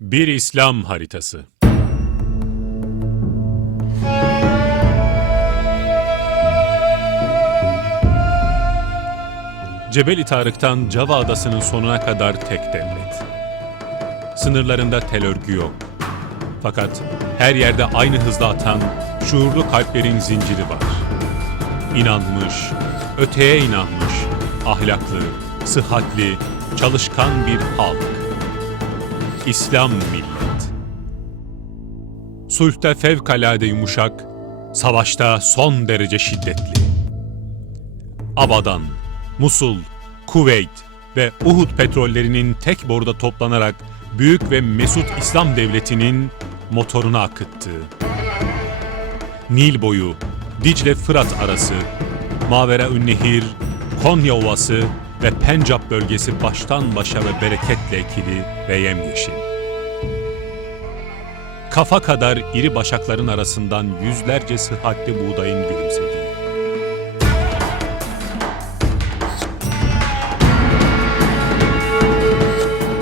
Bir İslam haritası. Cebeli Tarık'tan Cava Adası'nın sonuna kadar tek devlet. Sınırlarında tel örgü yok. Fakat her yerde aynı hızla atan şuurlu kalplerin zinciri var. İnanmış, öteye inanmış, ahlaklı, sıhhatli, çalışkan bir halk. İslam millet. Sulhta fevkalade yumuşak, savaşta son derece şiddetli. Abadan, Musul, Kuveyt ve Uhud petrollerinin tek boruda toplanarak büyük ve mesut İslam devletinin motorunu akıttığı. Nil boyu, Dicle Fırat arası, Mavera Ünnehir, Konya Ovası ve Pencap bölgesi baştan başa ve bereketle ekili ve yemyeşil. Kafa kadar iri başakların arasından yüzlerce sıhhatli buğdayın gülümsediği.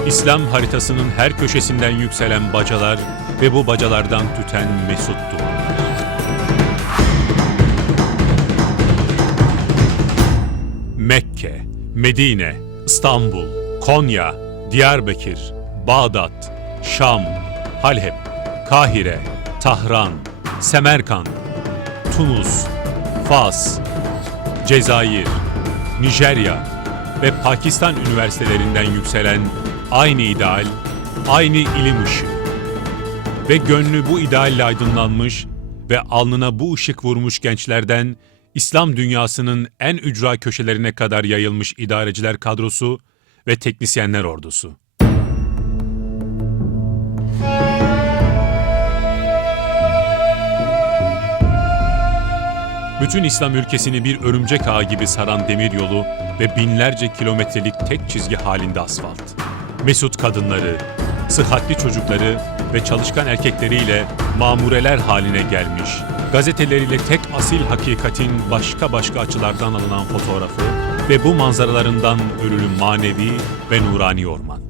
İslam haritasının her köşesinden yükselen bacalar ve bu bacalardan tüten mesut Medine, İstanbul, Konya, Diyarbakır, Bağdat, Şam, Halep, Kahire, Tahran, Semerkant, Tunus, Fas, Cezayir, Nijerya ve Pakistan üniversitelerinden yükselen aynı ideal, aynı ilim ışığı. Ve gönlü bu idealle aydınlanmış ve alnına bu ışık vurmuş gençlerden İslam dünyasının en ücra köşelerine kadar yayılmış idareciler kadrosu ve teknisyenler ordusu. Bütün İslam ülkesini bir örümcek ağı gibi saran demiryolu ve binlerce kilometrelik tek çizgi halinde asfalt. Mesut kadınları, sıhhatli çocukları ve çalışkan erkekleriyle mamureler haline gelmiş, gazeteleriyle tek asil hakikatin başka başka açılardan alınan fotoğrafı ve bu manzaralarından örülü manevi ve nurani orman.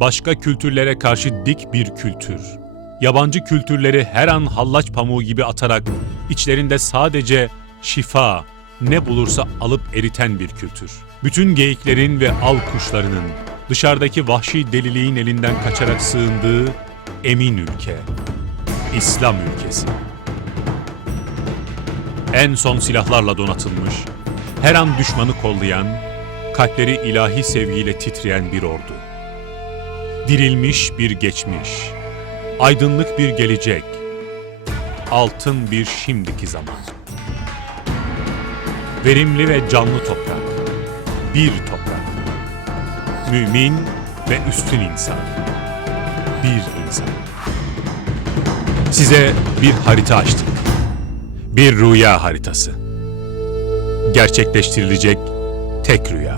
Başka kültürlere karşı dik bir kültür. Yabancı kültürleri her an hallaç pamuğu gibi atarak içlerinde sadece şifa, ne bulursa alıp eriten bir kültür. Bütün geyiklerin ve av kuşlarının dışarıdaki vahşi deliliğin elinden kaçarak sığındığı emin ülke. İslam ülkesi. En son silahlarla donatılmış, her an düşmanı kollayan, kalpleri ilahi sevgiyle titreyen bir ordu. Dirilmiş bir geçmiş, aydınlık bir gelecek, altın bir şimdiki zaman. Verimli ve canlı toprak, bir toprak. Mümin ve üstün insan, bir insan. Size bir harita açtık. Bir rüya haritası. Gerçekleştirilecek tek rüya.